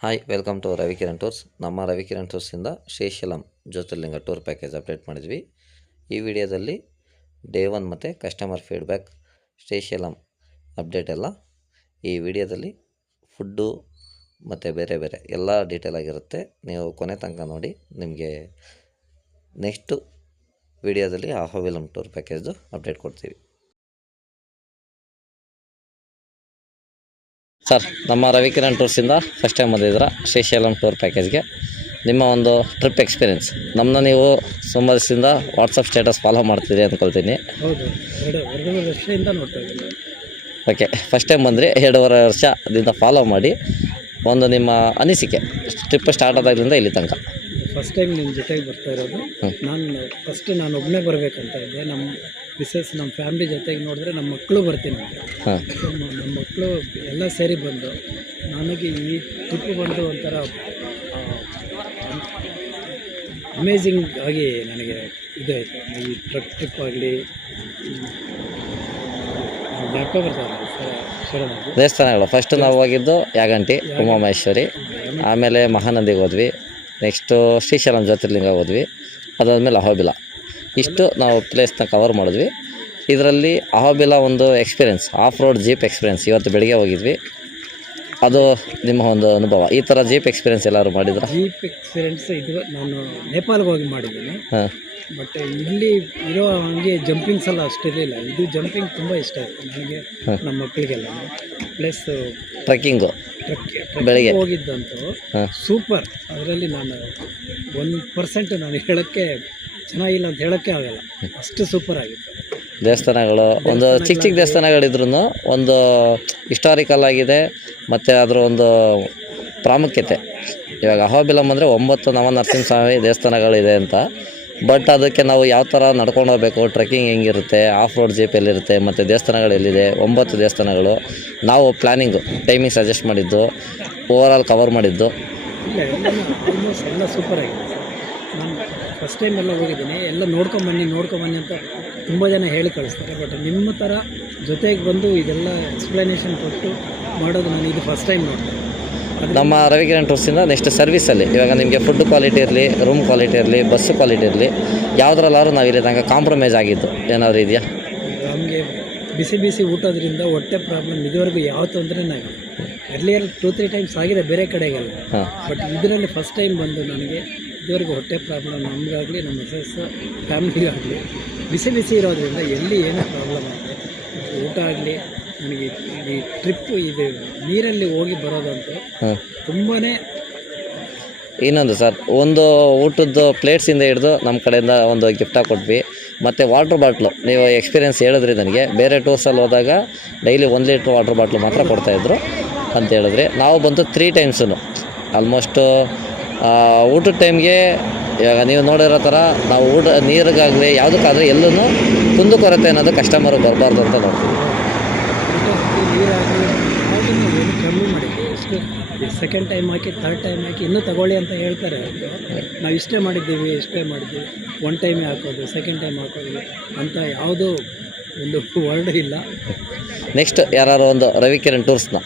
Hi welcome to Ravikiran tours. ನಮ್ಮ ರವಿಕಿರಣ್ ಟೂರ್ಸಿಂದ Srisailam jyotirlinga tour package update ಮಾಡಿದ್ವಿ. ಈ ವಿಡಿಯೋದಲ್ಲಿ ಡೇ 1 ಮತ್ತು ಕಸ್ಟಮರ್ ಫೀಡ್ಬ್ಯಾಕ್ ಶ್ರೀಶೈಲಂ ಅಪ್ಡೇಟ್ ಎಲ್ಲ ಈ ವಿಡಿಯೋದಲ್ಲಿ ಫುಡ್ಡು ಮತ್ತು ಬೇರೆ ಬೇರೆ ಎಲ್ಲ ಡೀಟೇಲ್ ಆಗಿರುತ್ತೆ. ನೀವು ಕೊನೆ ತನಕ ನೋಡಿ. ನಿಮಗೆ ನೆಕ್ಸ್ಟು ವಿಡಿಯೋದಲ್ಲಿ ಅಹೋಬಿಲಂ ಟೂರ್ ಪ್ಯಾಕೇಜ್ದು ಅಪ್ಡೇಟ್ ಕೊಡ್ತೀವಿ. ಸರ್, ನಮ್ಮ ರವಿಕಿರಣ್ ಟೂರ್ಸಿಂದ ಫಸ್ಟ್ ಟೈಮ್ ಬಂದಿದ್ದೀರಾ ಶ್ರೀಶೈಲಂ ಟೂರ್ ಪ್ಯಾಕೇಜ್ಗೆ. ನಿಮ್ಮ ಒಂದು ಟ್ರಿಪ್ ಎಕ್ಸ್ಪೀರಿಯೆನ್ಸ್ ನಮ್ಮನ್ನ ನೀವು ತುಂಬ ದಿವಸದಿಂದ ವಾಟ್ಸಪ್ ಸ್ಟೇಟಸ್ ಫಾಲೋ ಮಾಡ್ತಿದ್ದೀರಿ ಅಂದ್ಕೊಳ್ತೀನಿ. ಹೌದು, 2.5 ವರ್ಷದಿಂದ ನೋಡ್ತಾ ಇದ್ದೀನಿ. ಓಕೆ, ಫಸ್ಟ್ ಟೈಮ್ ಬಂದರೆ 2.5 ವರ್ಷದಿಂದ ಫಾಲೋ ಮಾಡಿ ಒಂದು ನಿಮ್ಮ ಅನಿಸಿಕೆ ಟ್ರಿಪ್ ಸ್ಟಾರ್ಟ್ ಆದಾಗಲಿಂದ ಇಲ್ಲಿ ತನಕ. ಫಸ್ಟ್ ಟೈಮ್ ನಿಮ್ಮ ಜೊತೆಗೆ ಬರ್ತಾ ಇರೋದು. ನಾನು ಒಬ್ಬನೇ ಬರಬೇಕಂತ ಇದ್ದೆ. ನಮ್ಮ ಮಿಸಸ್ ನಮ್ಮ ಫ್ಯಾಮಿಲಿ ಜೊತೆಗೆ ನೋಡಿದ್ರೆ ನಮ್ಮ ಮಕ್ಕಳು ಬರ್ತೀನಿ ಅಂತ. ನಮ್ಮ ಮಕ್ಕಳು ಎಲ್ಲ ಸೇರಿ ಬಂದು ನನಗೆ ಈ ಟ್ರಿಪ್ ಬಂದು ಒಂಥರ ಅಮೇಝಿಂಗ್ ಆಗಿ ನನಗೆ ಇದಾಯಿತು. ಈ ಟ್ರಿಪ್ ಆಗಲಿ, ದೇವಸ್ಥಾನಗಳು ಫಸ್ಟ್ ನಾವು ಹೋಗಿದ್ದು ಯಾಗಂಟಿ, ಉಮಾಮಹೇಶ್ವರಿ, ಆಮೇಲೆ ಮಹಾನಂದಿಗೆ ಹೋದ್ವಿ, ನೆಕ್ಸ್ಟು ಶ್ರೀಶೈಲಂ ಜ್ಯೋತಿರ್ಲಿಂಗ ಹೋದ್ವಿ, ಅದಾದಮೇಲೆ ಅಹೋಬಿಲ. ಇಷ್ಟು ನಾವು ಪ್ಲೇಸ್ನ ಕವರ್ ಮಾಡಿದ್ವಿ. ಇದರಲ್ಲಿ ಅಹೋಬಿಲ ಒಂದು experience, of road jeep experience ಇವತ್ತು ಬೆಳಿಗ್ಗೆ ಹೋಗಿದ್ವಿ. ಅದು ನಿಮ್ಮ ಒಂದು ಅನುಭವ. ಈ ಥರ ಜೀಪ್ ಎಕ್ಸ್ಪೀರಿಯೆನ್ಸ್ ಎಲ್ಲರೂ ಮಾಡಿದ್ರೆ? ಜೀಪ್ ಎಕ್ಸ್ಪೀರಿಯೆನ್ಸ್ ಇದು ನಾನು ನೇಪಾಲ್ಗೆ ಹೋಗಿ ಮಾಡಿದ್ದೀನಿ. ಬಟ್ ಇಲ್ಲಿ ಇರೋ ಹಂಗೆ ಜಂಪಿಂಗ್ಸ್ ಎಲ್ಲ ಅಷ್ಟಿರಲಿಲ್ಲ. ಇದು ಜಂಪಿಂಗ್ ತುಂಬ ಇಷ್ಟ ಆಯಿತು ನನಗೆ, ನಮ್ಮ ಮಕ್ಕಳಿಗೆಲ್ಲ. ಪ್ಲಸ್ ಟ್ರೆಕ್ಕಿಂಗು ಬೆಳಿಗ್ಗೆ ಹೋಗಿದ್ದಂತೂ ಸೂಪರ್. ಅದರಲ್ಲಿ ನಾನು 1% ನಾನು ಹೇಳೋಕ್ಕೆ ಚೆನ್ನಾಗಿಲ್ಲ ಅಂತ ಹೇಳೋಕ್ಕೆ ಆಗಲ್ಲ, ಅಷ್ಟು ಸೂಪರ್ ಆಗಿತ್ತು. ದೇವಸ್ಥಾನಗಳು ಒಂದು ಚಿಕ್ಕ ಚಿಕ್ಕ ದೇವಸ್ಥಾನಗಳಿದ್ರೂ ಒಂದು ಹಿಸ್ಟಾರಿಕಲ್ ಆಗಿದೆ, ಮತ್ತು ಅದರ ಒಂದು ಪ್ರಾಮುಖ್ಯತೆ. ಇವಾಗ ಅಹೋಬಿಲಂ ಅಂದರೆ 9 ನವನರಸಿಂಹಸ್ವಾಮಿ ದೇವಸ್ಥಾನಗಳಿದೆ ಅಂತ. ಬಟ್ ಅದಕ್ಕೆ ನಾವು ಯಾವ ಥರ ನಡ್ಕೊಂಡು ಹೋಗಬೇಕು, ಟ್ರೆಕ್ಕಿಂಗ್ ಹೆಂಗಿರುತ್ತೆ, ಆಫ್ ರೋಡ್ ಜೀಪ್ ಎಲ್ಲಿರುತ್ತೆ, ಮತ್ತು ದೇವಸ್ಥಾನಗಳು ಎಲ್ಲಿದೆ, 9 ದೇವಸ್ಥಾನಗಳು ನಾವು ಪ್ಲ್ಯಾನಿಂಗು ಟೈಮಿಂಗ್ ಸಜೆಸ್ಟ್ ಮಾಡಿದ್ದು, ಓವರಾಲ್ ಕವರ್ ಮಾಡಿದ್ದು. ಇಲ್ಲ, ಆಲ್ಮೋಸ್ಟ್ ಎಲ್ಲ ಸೂಪರ್ ಆಗಿದೆ. ನಾನು ಫಸ್ಟ್ ಟೈಮ್ ಎಲ್ಲ ಹೋಗಿದ್ದೀನಿ. ಎಲ್ಲ ನೋಡ್ಕೊಂಬನ್ನಿ ಅಂತ ತುಂಬ ಜನ ಹೇಳಿ ಕಳಿಸ್ತಾರೆ. ಬಟ್ ನಿಮ್ಮ ಥರ ಜೊತೆಗೆ ಬಂದು ಇದೆಲ್ಲ ಎಕ್ಸ್ಪ್ಲನೇಷನ್ ಕೊಟ್ಟು ಮಾಡೋದು ನಾನು ಇದು ಫಸ್ಟ್ ಟೈಮ್ ನೋಡ್ತೀನಿ. ನಮ್ಮ ರವಿಕಿರಣ್ ಟೂರ್ಸಿಂದ ನೆಕ್ಸ್ಟ್ ಸರ್ವಿಸಲ್ಲಿ ಇವಾಗ ನಿಮಗೆ ಫುಡ್ ಕ್ವಾಲಿಟಿ ಇರಲಿ, ರೂಮ್ ಕ್ವಾಲಿಟಿ ಇರಲಿ, ಬಸ್ಸು ಕ್ವಾಲಿಟಿ ಇರಲಿ, ಯಾವುದ್ರಲ್ಲಾದ್ರೂ ನಾವು ಇಲ್ಲಿ ತನಕ ಕಾಂಪ್ರಮೈಸ್ ಆಗಿದ್ದು ಏನಾದರೂ ಇದೆಯಾ? ನಮಗೆ ಬಿಸಿ ಊಟದ್ರಿಂದ ಹೊಟ್ಟೆ ಪ್ರಾಬ್ಲಮ್ ಇದುವರೆಗೂ ಯಾವ ತೊಂದರೆನೇ ಆಗಿಲ್ಲ. ಎರ್ಲಿಯರ್ 2-3 ಟೈಮ್ಸ್ ಆಗಿದೆ ಬೇರೆ ಕಡೆಗೆಲ್ಲ. ಬಟ್ ಇದರಲ್ಲಿ ಫಸ್ಟ್ ಟೈಮ್ ಬಂದು ನನಗೆ ಇದುವರೆಗೂ ಹೊಟ್ಟೆ ಪ್ರಾಬ್ಲಮ್ ನಮಗಾಗಲಿ, ನಮ್ಮ ಮಿಸಸ್ ಫ್ಯಾಮಿಲಿಗಾಗಲಿ ಬಿಸಿ ಇರೋದ್ರಿಂದ ಎಲ್ಲಿ ಏನೋ ಪ್ರಾಬ್ಲಮ್ ಆಗಿದೆ. ಊಟ ಆಗಲಿ, ನನಗೆ ಈ ಟ್ರಿಪ್ಪು ಇದು ನೀರಲ್ಲಿ ಹೋಗಿ ಬರೋದಂತೂ ತುಂಬಾ. ಇನ್ನೊಂದು ಸರ್, ಒಂದು ಊಟದ್ದು ಪ್ಲೇಟ್ಸಿಂದ ಹಿಡಿದು ನಮ್ಮ ಕಡೆಯಿಂದ ಒಂದು ಗಿಫ್ಟಾಗಿ ಕೊಟ್ವಿ. ಮತ್ತು ವಾಟ್ರ್ ಬಾಟ್ಲು ನೀವು ಎಕ್ಸ್ಪೀರಿಯೆನ್ಸ್ ಹೇಳಿದ್ರಿ ನನಗೆ. ಬೇರೆ ಟೂರ್ಸಲ್ಲಿ ಹೋದಾಗ ಡೈಲಿ 1 ಲೀಟ್ರ್ ವಾಟ್ರ್ ಬಾಟ್ಲು ಮಾತ್ರ ಕೊಡ್ತಾಯಿದ್ರು ಅಂತ ಹೇಳಿದ್ರಿ. ನಾವು ಬಂದು 3 ಟೈಮ್ಸು ಆಲ್ಮೋಸ್ಟು ಊಟದ ಟೈಮ್ಗೆ ಇವಾಗ ನೀವು ನೋಡಿರೋ ಥರ ನಾವು ನೀರಿಗಾಗಲಿ ಯಾವುದಕ್ಕಾದರೆ ಎಲ್ಲೂ ಕುಂದುಕೊರತೆ ಅನ್ನೋದು ಕಸ್ಟಮರು ಬರಬಾರ್ದು ಅಂತ ನೋಡ್ತೀವಿ. ನೀರಾಗಲಿ ಏನು ಕಮ್ಮಿ ಮಾಡಿದ್ವಿ. ಎಷ್ಟು ಸೆಕೆಂಡ್ ಟೈಮ್ ಹಾಕಿ, ಥರ್ಡ್ ಟೈಮ್ ಹಾಕಿ ಇನ್ನೂ ತಗೊಳ್ಳಿ ಅಂತ ಹೇಳ್ತಾರೆ. ನಾವು ಇಷ್ಟೇ ಮಾಡಿದ್ದೀವಿ 1 ಟೈಮೇ ಹಾಕೋದು, ಸೆಕೆಂಡ್ ಟೈಮ್ ಹಾಕೋದು ಅಂತ ಯಾವುದೂ ಒಂದು ವರ್ಡ್ ಇಲ್ಲ. ನೆಕ್ಸ್ಟ್ ಯಾರು ಒಂದು ರವಿಕಿರಣ್ ಟೂರ್ಸ್ನ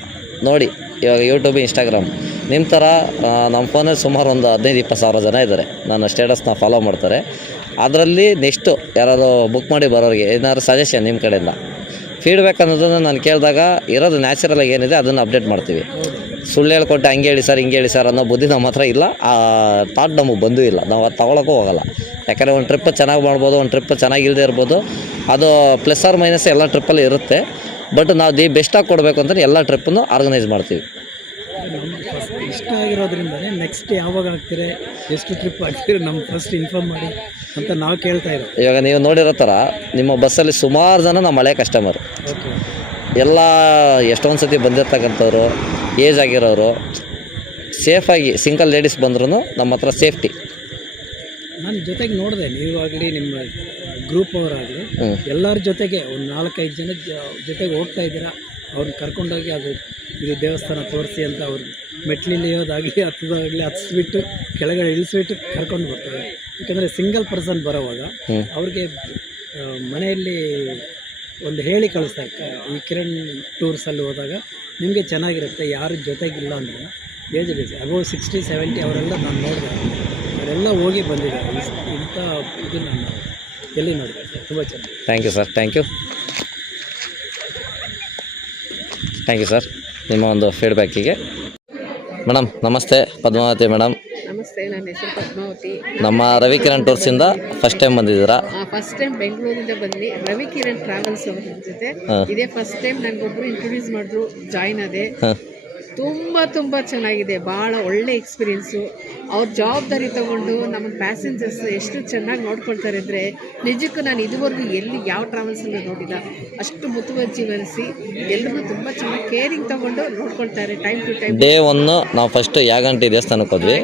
ನೋಡಿ, ಇವಾಗ ಯೂಟ್ಯೂಬ್, ಇನ್ಸ್ಟಾಗ್ರಾಮ್ ನಿಮ್ಮ ಥರ ನಮ್ಮ ಫೋನಲ್ಲಿ ಸುಮಾರು ಒಂದು 15-20 ಸಾವಿರ ಜನ ಇದ್ದಾರೆ. ನನ್ನ ಸ್ಟೇಟಸ್ನ ಫಾಲೋ ಮಾಡ್ತಾರೆ. ಅದರಲ್ಲಿ ನೆಕ್ಸ್ಟು ಯಾರಾದರೂ ಬುಕ್ ಮಾಡಿ ಬರೋರಿಗೆ ಏನಾದ್ರು ಸಜೆಷನ್ ನಿಮ್ಮ ಕಡೆಯಿಂದ ಫೀಡ್ಬ್ಯಾಕ್ ಅನ್ನೋದನ್ನು ನಾನು ಕೇಳಿದಾಗ ಇರೋದು ನ್ಯಾಚುರಲಾಗಿ ಏನಿದೆ ಅದನ್ನು ಅಪ್ಡೇಟ್ ಮಾಡ್ತೀವಿ. ಸುಳ್ಳು ಹೇಳ್ಕೊಟ್ಟೆ ಹಂಗೆ ಹೇಳಿ ಸರ್ ಅನ್ನೋ ಬುದ್ಧಿ ನಮ್ಮ ಹತ್ರ ಇಲ್ಲ. ಆ ಥಾಟ್ ನಮಗೆ ಬಂದೂ ಇಲ್ಲ. ನಾವು ಅದು ತೊಗೊಳಕ್ಕೂ ಹೋಗಲ್ಲ. ಯಾಕಂದರೆ ಒಂದು ಟ್ರಿಪ್ ಚೆನ್ನಾಗಿ ಮಾಡ್ಬೋದು, ಒಂದು ಟ್ರಿಪ್ ಚೆನ್ನಾಗಿಲ್ಲದೆ ಇರ್ಬೋದು. ಅದು ಪ್ಲಸ್ ಆರ್ ಮೈನಸ್ ಎಲ್ಲ ಟ್ರಿಪ್ಪಲ್ಲಿ ಇರುತ್ತೆ. ಬಟ್ ನಾವು ದಿ ಬೆಸ್ಟಾಗಿ ಕೊಡಬೇಕು ಅಂತಲೇ ಎಲ್ಲ ಟ್ರಿಪ್ಪನ್ನು ಆರ್ಗನೈಸ್ ಮಾಡ್ತೀವಿ. ನಮ್ಗೆ ಫಸ್ಟ್ ಇಷ್ಟ ಆಗಿರೋದ್ರಿಂದನೇ ನೆಕ್ಸ್ಟ್ ಯಾವಾಗ ಆಗ್ತೀರಿ, ಎಷ್ಟು ಟ್ರಿಪ್ ಆಗ್ತೀರಿ ನಮ್ಗೆ ಫಸ್ಟ್ ಇನ್ಫಾರ್ಮ್ ಮಾಡಿ ಅಂತ ನಾವು ಕೇಳ್ತಾ ಇರೋದು. ಇವಾಗ ನೀವು ನೋಡಿರೋ ಥರ ನಿಮ್ಮ ಬಸ್ಸಲ್ಲಿ ಸುಮಾರು ಜನ ನಮ್ಮ ಹಳೆ ಕಸ್ಟಮರು. ಎಲ್ಲ ಎಷ್ಟೊಂದು ಸತಿ ಬಂದಿರ್ತಕ್ಕಂಥವ್ರು, ಏಜ್ ಆಗಿರೋರು, ಸೇಫಾಗಿ ಸಿಂಗಲ್ ಲೇಡೀಸ್ ಬಂದ್ರೂ ನಮ್ಮ ಹತ್ರ ಸೇಫ್ಟಿ. ನಾನು ಜೊತೆಗೆ ನೋಡಿದೆ, ನೀವಾಗಲಿ ನಿಮ್ಮ ಗ್ರೂಪ್ ಅವರಾಗಲಿ ಎಲ್ಲರ ಜೊತೆಗೆ ಒಂದು 4-5 ಜನ ಜೊತೆಗೆ ಹೋಗ್ತಾ ಇದ್ದೀರಾ. ಅವ್ರನ್ನ ಕರ್ಕೊಂಡೋಗಿ ಇದು ದೇವಸ್ಥಾನ ತೋರಿಸಿ ಅಂತ ಅವ್ರು ಮೆಟ್ಲಿಳಿಯೋದಾಗಲಿ ಹತ್ತಿಸ್ಬಿಟ್ಟು ಕೆಳಗಡೆ ಇಳಿಸ್ಬಿಟ್ಟು ಕರ್ಕೊಂಡು ಬರ್ತಾರೆ. ಯಾಕಂದರೆ ಸಿಂಗಲ್ ಪರ್ಸನ್ ಬರೋವಾಗ ಅವ್ರಿಗೆ ಮನೆಯಲ್ಲಿ ಒಂದು ಹೇಳಿ ಕಳಿಸ್ತಾರೆ, ಈ ಕಿರಣ್ ಟೂರ್ಸಲ್ಲಿ ಹೋದಾಗ ನಿಮಗೆ ಚೆನ್ನಾಗಿರುತ್ತೆ, ಯಾರ ಜೊತೆಗಿಲ್ಲ ಅಂದರೆ ಏಜ್ ಇದೆ ಅಬೌವ್ 60-70 ಅವರೆಲ್ಲ ನಾನು ನೋಡಿದೆ, ಅವರೆಲ್ಲ ಹೋಗಿ ಬಂದಿದ್ದಾರೆ. ಇಂಥ ಇದು ನಾನು ಎಲ್ಲಿ ನೋಡಿದೆ. ತುಂಬ ಚೆನ್ನಾಗಿ. Thank you sir, thank you sir ನಿಮ್ಮ ಒಂದು ಫೀಡ್ಬ್ಯಾಕಿಗೆ. ಮೇಡಮ್ ನಮಸ್ತೆ, ಪದ್ಮಾವತಿ ಮೇಡಮ್. ನಮಸ್ತೆ, ನನ್ನ ಹೆಸರು ಪದ್ಮಾವತಿ. ನಮ್ಮ ರವಿಕಿರಣ್ ಟೂರ್ಸಿಂದ ಫಸ್ಟ್ ಟೈಮ್ ಬಂದಿದ್ದೀರಾ? ಫಸ್ಟ್ ಟೈಮ್ ಬೆಂಗಳೂರಿಂದ ಬಂದ್ವಿ. ರವಿಕಿರಣ್ ಟ್ರಾವೆಲ್ಸ್ ಅವ್ರ ಜೊತೆ ಇದೇ ಫಸ್ಟ್ ಟೈಮ್ ನನಗೊಬ್ರು ಇಂಟ್ರೊಡ್ಯೂಸ್ ಮಾಡಿದ್ರು, ಜಾಯ್ನ್ ಆದೆ. ತುಂಬ ಚೆನ್ನಾಗಿದೆ, ಭಾಳ ಒಳ್ಳೆ ಎಕ್ಸ್ಪೀರಿಯೆನ್ಸು. ಅವ್ರ ಜವಾಬ್ದಾರಿ ತಗೊಂಡು ನಮ್ಮ ಪ್ಯಾಸೆಂಜರ್ಸ್ ಎಷ್ಟು ಚೆನ್ನಾಗಿ ನೋಡ್ಕೊಳ್ತಾರೆ ಅಂದರೆ ನಿಜಕ್ಕೂ ನಾನು ಇದುವರೆಗೂ ಎಲ್ಲಿ ಯಾವ ಟ್ರಾವೆಲ್ಸಲ್ಲಿ ನೋಡಿಲ್ಲ. ಅಷ್ಟು ಮುತುವರ್ಜಿ ವಹಿಸಿ ಎಲ್ಲರೂ ತುಂಬ ಚೆನ್ನಾಗಿ ಕೇರಿಂಗ್ ತಗೊಂಡು ನೋಡ್ಕೊಳ್ತಾರೆ. Time to time day one ನಾವು ಫಸ್ಟ್ ಯಾಗಂಟಿ ದೇವಸ್ಥಾನಕ್ಕೆ ಹೋದ್ವಿ.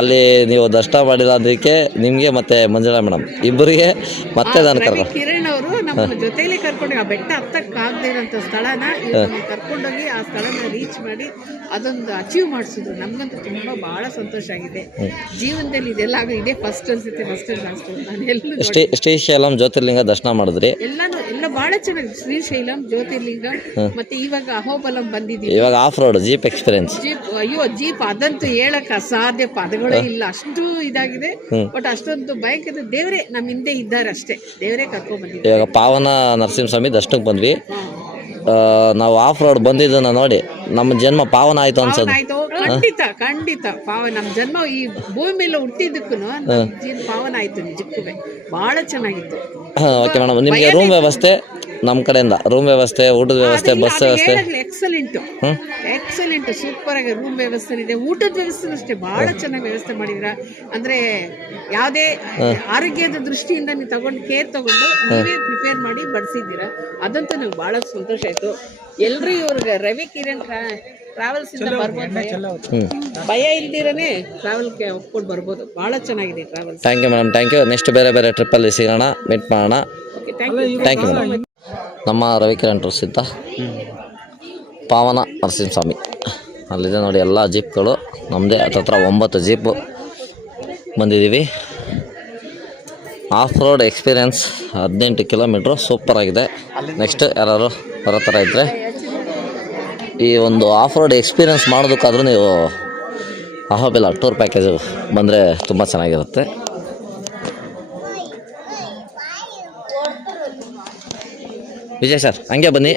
ಅಲ್ಲಿ ನೀವು ದರ್ಶನ ಮಾಡಿಲ್ಲ, ಅದಕ್ಕೆ ನಿಮಗೆ ಮತ್ತೆ ಮಂಜುಳಾ ಮೇಡಮ್ ಇಬ್ಬರಿಗೆ ಮತ್ತೆ ನಾನು ಕಿರಣ್ ಅವರು ನಮ್ಮ ಜೊತೆಲೇ ಕರ್ಕೊಂಡು ಆ ಬೆಟ್ಟ ಹತ್ತಕ್ಕಾಗದೇ ಇರೋಂಥ ಸ್ಥಳನ ಕರ್ಕೊಂಡೋಗಿ ಆ ಸ್ಥಳನ ರೀಚ್ ಮಾಡಿ ಅದೊಂದು ಅಚೀವ್ ಮಾಡಿಸಿದ್ರು. ನಮಗಂತೂ ತುಂಬ ಭಾಳ ಸಂತೋಷ ಆಗಿದೆ. ಜೀವನದಲ್ಲಿ ಇದೆಲ್ಲ ಇದೇ ಫಸ್ಟ್ ಅನ್ಸುತ್ತೆ, ಫಸ್ಟ್ ಲಾಸ್ಟ್. ನಾನು ಎಲ್ಲ ಶ್ರೀಶೈಲಂ ಜ್ಯೋತಿರ್ಲಿಂಗ ದರ್ಶನ ಮಾಡಿದ್ರಿ. ಎಲ್ಲ ಭಾಳ ಚೆನ್ನಾಗಿ, ಶ್ರೀಶೈಲಂ, ಜ್ಯೋತಿರ್ಲಿಂಗ, ಮತ್ತೆ ಇವಾಗ ಅಹೋಬಲಂ ಬಂದಿದ್ದೀವಿ. ಇವಾಗ of road jeep experience. Jeep ಅದಂತೂ ಹೇಳಕ್ ಅಸಾಧ್ಯ, ಪದಗಳೇ ಇಲ್ಲ, ಅಷ್ಟು ಇದಾಗಿದೆ. ಬಟ್ ಅಷ್ಟೊಂದು ಭಯಂಕರ. ದೇವರೇ ನಮ್ಮ ಹಿಂದೆ ಇದ್ದಾರೆ ಅಷ್ಟೇ, ದೇವರೇ ಕರ್ಕೊಂಡ್ ಬಂದಿದ್ದಾರೆ. ಇವಾಗ ಪಾವನ ನರಸಿಂಹಸ್ವಾಮಿ ದರ್ಶನಕ್ಕೆ ಬಂದ್ವಿ. ನಾವು ಆಫ್ ರೋಡ್ ಬಂದಿದ್ದನ್ನ ನೋಡಿ ನಮ್ಮ ಜನ್ಮ ಪಾವನ ಆಯ್ತು ಅನ್ಸೋದು. ಖಂಡಿತ ಪಾವನ. ನಮ್ಮ ಜನ್ಮ ಈ ಭೂಮಿ ಮೇಲೆ ಹುಟ್ಟಿದ್ದಕ್ಕೂ ಪಾವನ ಆಯ್ತು. ನಿಜಕ್ಕೂ ಬಹಳ ಚೆನ್ನಾಗಿತ್ತು. ಓಕೆ ಮೇಡಮ್, ನಿಮಗೆ ರೂಮ್ ವ್ಯವಸ್ಥೆ ನಮ್ಮ ಕಡೆಯಿಂದ ರೂಮ್ ವ್ಯವಸ್ಥೆ, ಊಟದ ವ್ಯವಸ್ಥೆ, ಬಸ್ ವ್ಯವಸ್ಥೆ ಎಕ್ಸಲೆಂಟ್ ಸೂಪರ್ ಆಗಿ ರೂಮ್ ವ್ಯವಸ್ಥೆ ಇದೆ. ಊಟದ ವ್ಯವಸ್ಥೆ ಅಷ್ಟೇ ಬಹಳ ಚೆನ್ನಾಗಿ ವ್ಯವಸ್ಥೆ ಮಾಡಿದ್ರ. ಅಂದ್ರೆ ಯಾವುದೇ ಆರೋಗ್ಯದ ದೃಷ್ಟಿಯಿಂದ ನೀವು ತಗೊಂಡು ಕೇರ್ ತಗೊಂಡು ನೀವೇ ಪ್ರಿಪೇರ್ ಮಾಡಿ ಬಡಿಸಿದ್ದೀರಾ. ಅದಂತೂ ನಂಗೆ ಬಹಳ ಸಂತೋಷ ಆಯ್ತು. ಎಲ್ರು ಇವ್ರಿಗೆ ರವಿಕಿರಣ್ ಟ್ರಾವೆಲ್ಸ್ ಇಂದ ಬರ್ಬೋದು, ಭಯ ಇಲ್ದಿರನೇ ಟ್ರಾವೆಲ್ಗೆ ಒಪ್ಕೊಂಡು ಬರ್ಬೋದು. ಬಹಳ ಚೆನ್ನಾಗಿದೆ travels. Thank you madam, thank you. Next ಬೇರೆ ಟ್ರಿಪ್ಪಲ್ಲಿ ಸಿಗೋಣ, ಮೀಟ್ ಮಾಡೋಣ. Thank you madam. ನಮ್ಮ ರವಿಕಿರಣ್ ಟೂರ್ಸ್ ಇದ್ದ ಪಾವನ ನರಸಿಂಹಸ್ವಾಮಿ ಅಲ್ಲಿದೆ ನೋಡಿ, ಎಲ್ಲ ಜೀಪ್ಗಳು ನಮ್ಮದೇ. ಹತ್ತತ್ರ 9 ಜೀಪು ಬಂದಿದ್ದೀವಿ. ಆಫ್ ರೋಡ್ ಎಕ್ಸ್ಪೀರಿಯೆನ್ಸ್ 18 ಕಿಲೋಮೀಟ್ರು ಸೂಪರಾಗಿದೆ. ನೆಕ್ಸ್ಟ್ ಯಾರು ಬರೋ ಥರ ಇದ್ದರೆ ಈ ಒಂದು ಆಫ್ ರೋಡ್ ಎಕ್ಸ್ಪೀರಿಯೆನ್ಸ್ ಮಾಡೋದಕ್ಕಾದ್ರೂ ನೀವು ಅಹೋಬಿಲ ಟೂರ್ ಪ್ಯಾಕೇಜು ಬಂದರೆ ತುಂಬ ಚೆನ್ನಾಗಿರುತ್ತೆ. ವಿಜಯ್ ಸರ್ ಹಂಗೆ ಬನ್ನಿ.